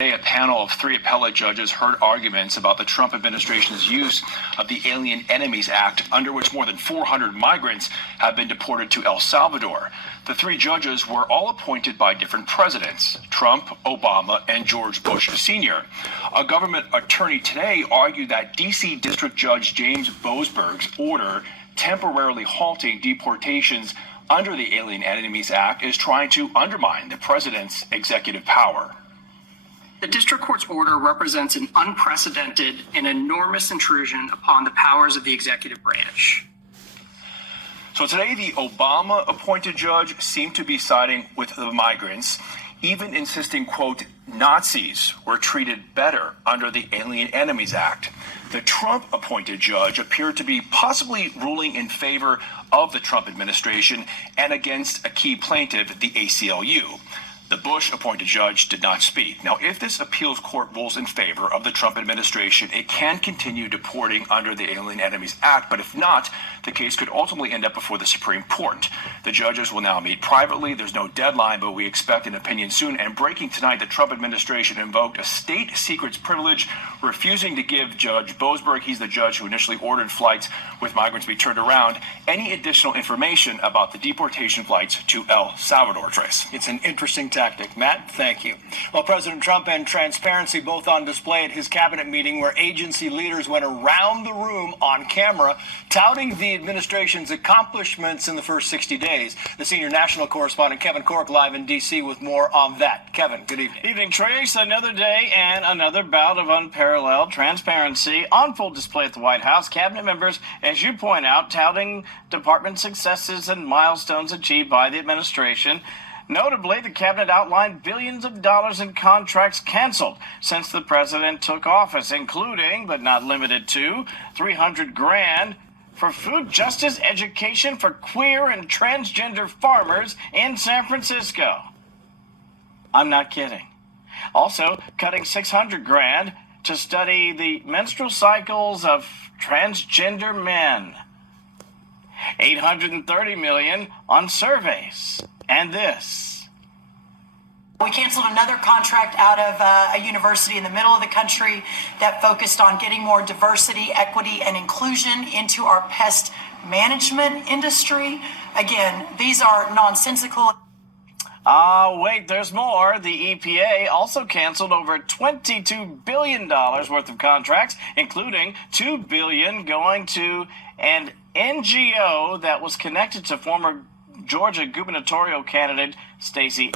A panel of 3 appellate judges heard arguments about the Trump administration's use of the Alien Enemies Act, under which more than 400 migrants have been deported to El Salvador. The 3 judges were all appointed by different presidents: Trump, Obama, and George Bush Sr. A government attorney today argued that D.C. District Judge James Boasberg's order temporarily halting deportations under the Alien Enemies Act is trying to undermine the president's executive power. The district court's order represents an unprecedented and enormous intrusion upon the powers of the executive branch. So today, the Obama-appointed judge seemed to be siding with the migrants, even insisting, quote, Nazis were treated better under the Alien Enemies Act. The Trump-appointed judge appeared to be possibly ruling in favor of the Trump administration and against a key plaintiff, the ACLU. The Bush-appointed judge did not speak. Now, if this appeals court rules in favor of the Trump administration, it can continue deporting under the Alien Enemies Act, but if not, the case could ultimately end up before the Supreme Court. The judges will now meet privately. There's no deadline, but we expect an opinion soon. And breaking tonight, the Trump administration invoked a state secrets privilege, refusing to give Judge Boasberg, he's the judge who initially ordered flights with migrants be turned around, any additional information about the deportation flights to El Salvador. Trace. It's an interesting tactic. Matt, thank you. Well, President Trump and transparency both on display at his cabinet meeting, where agency leaders went around the room on camera touting the administration's accomplishments in the first 60 days. The senior national correspondent Kevin Cork live in D.C. with more on that. Kevin, good evening. Evening, Trace. Another day and another bout of unparalleled transparency on full display at the White House. Cabinet members, as you point out, touting department successes and milestones achieved by the administration. Notably, the cabinet outlined billions of dollars in contracts canceled since the president took office, including, but not limited to, $300 grand for food justice education for queer and transgender farmers in San Francisco. I'm not kidding. Also, cutting $600 grand to study the menstrual cycles of transgender men. $830 million on surveys. And this. We canceled another contract out of a university in the middle of the country that focused on getting more diversity, equity, and inclusion into our pest management industry. Again, these are nonsensical. Wait, there's more. The EPA also canceled over $22 billion worth of contracts, including $2 billion going to an NGO that was connected to former Georgia gubernatorial candidate Stacey